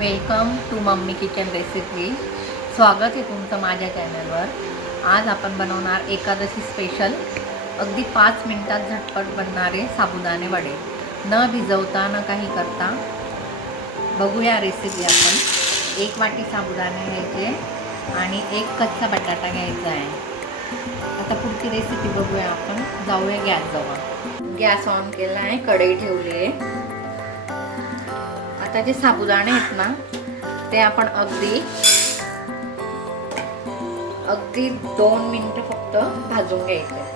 Welcome to mummy kitchen recipe. स्वागत आहे तुमचं माझ्या चॅनलवर। आज आपण बनवणार एकादशी स्पेशल अगदी 5 मिनिटात झटपट बनणारे साबुदाणे वडे, न भिजवता न काही करता। बघूया रेसिपी आपण। 1 वाटी साबुदाणे घ्यायचे आणि 1 कच्चा बटाटा घ्यायचा आहे। आता पुढची रेसिपी बघूया आपण। जाऊया गॅसजवळ। गॅस ऑन केला आहे, कढई ठेवली आहे। आता जे साबुदाणे आहेत ना ते आपण अगदी 2 मिनिटं फक्त भाजून घ्यायचे।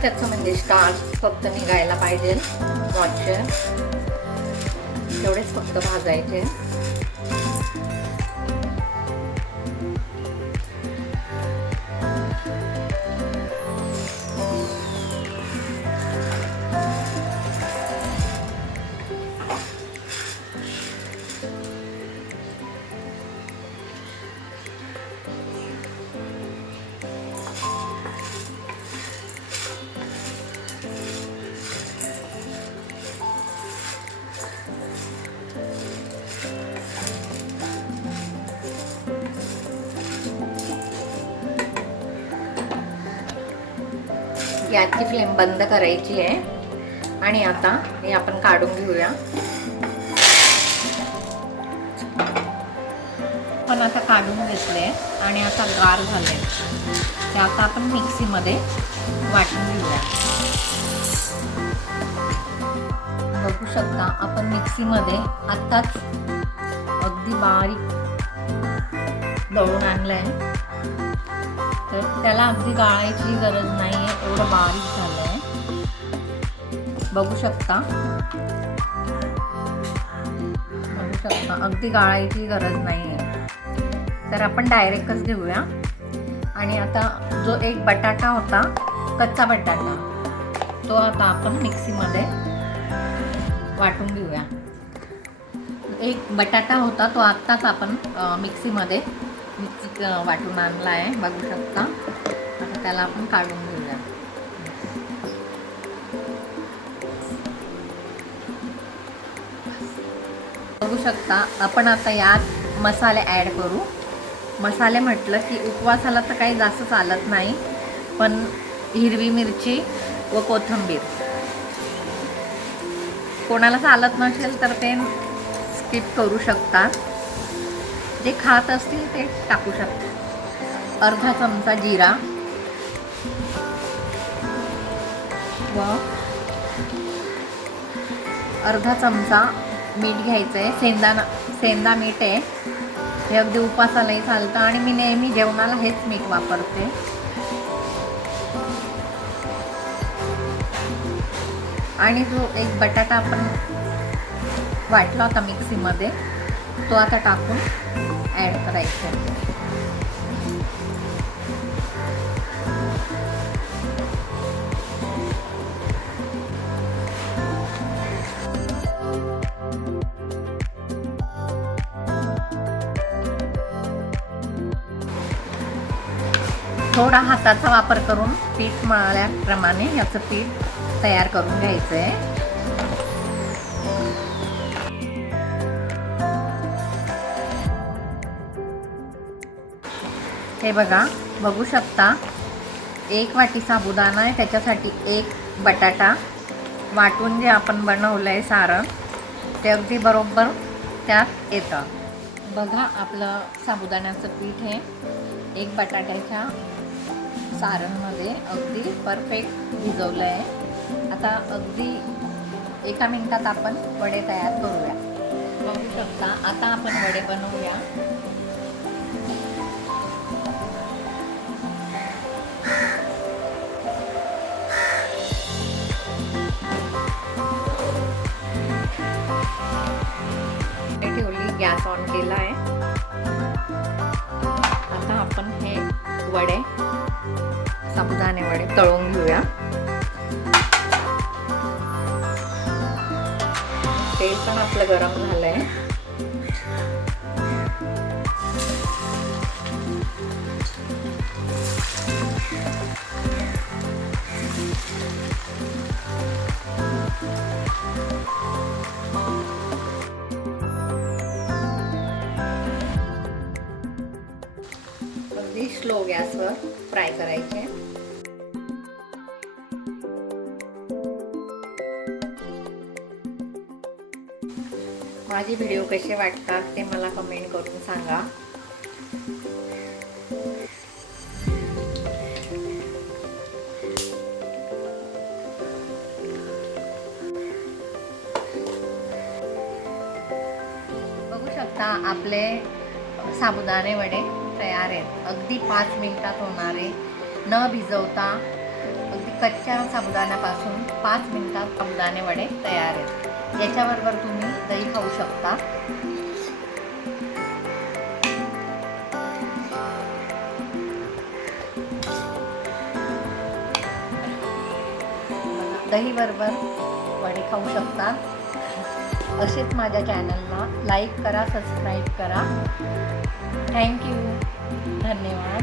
त्याचं म्हणजे स्टार्च फक्त निघायला पाहिजे, मॉइश्चर तेवढेच फक्त भाजायचे। गॅसची फ्लेम बंद करायची आहे आणि आता हे आपण काढून घेऊया। पण आता काढून घेतले आणि आता गार झाले ते आता आपण मिक्सीमध्ये वाटून घेऊया। बघू शकता आपण मिक्सीमध्ये आत्ताच अगदी बारीक दळून आणलंय, तर त्याला अगदी गाळायची गरज नाही आहे, एवढं बारीक झालंय। बघू शकता अगदी गाळायची गरज नाही आहे, तर आपण डायरेक्टच घेऊया। आणि आता जो एक बटाटा होता, कच्चा बटाटा, तो आता आपण मिक्सीमध्ये वाटून घेऊया। एक बटाटा होता तो आत्ताच आपण मिक्सीमध्ये वाटून आणला आहे, बघू शकता। आता त्याला आपण काढून घेऊया। बघू शकता आपण आता यात मसाले ॲड करू। मसाले म्हटलं की उपवासाला तर काही जास्त चालत नाही, पण हिरवी मिरची व कोथिंबीर कोणाला चालत नसेल तर ते स्किप करू शकतात, जे खात असतील ते टाकू शकतात। अर्धा चमचा जिरा व अर्धा चमचा मीठ घ्यायचं आहे। सेंदा मीठ आहे, हे अगदी उपवासालाही चालतं आणि मी नेहमी जेवणाला हेच मीठ वापरते। आणि जो एक बटाटा आपण वाटला होता मिक्सीमध्ये, तो आता टाकून ॲड करायचा। थोडा हाताचा वापर करून पीठ मळल्याप्रमाणे याचं पीठ तयार करून घ्यायचं आहे। हे बघू शकता 1 वाटी साबुदाणा आहे, त्याच्यासाठी 1 बटाटा वाटून जे आपण बनवलं आहे सारण, ते अगदी बरोबर त्यात येतं। बघा आपलं साबुदाण्याचं पीठ हे 1 बटाट्याच्या सारणमध्ये अगदी परफेक्ट भिजवलं आहे। आता अगदी 1 मिनिटात आपण वडे तयार करूया। बघू शकता आता आपण वडे बनवूया। ठेवली, गॅस ऑन केला आहे। आता आपण हे वडे, साबुदाणे वडे तळून घेऊया। तेल पण आपलं गरम झालंय. अगदी स्लो गॅसवर फ्राय करायचे. माझे व्हिडिओ कसे वाटतात ते मला कमेंट करून सांगा. बघू शकता आपले साबुदाणे वडे तयार आहेत. अगदी 5 मिनिटात होणारे, न भिजवता अगदी कच्च्या साबुदाण्यापासून 5 मिनिटात साबुदाणे वडे तयार आहेत. याच्याबरोबर तुम्ही दही खाऊ शकता. दही बरोबर वडे खाऊ शकता. असेच माझ्या चॅनलला लाईक करा, सबस्क्राईब करा. थँक्यू. धन्यवाद.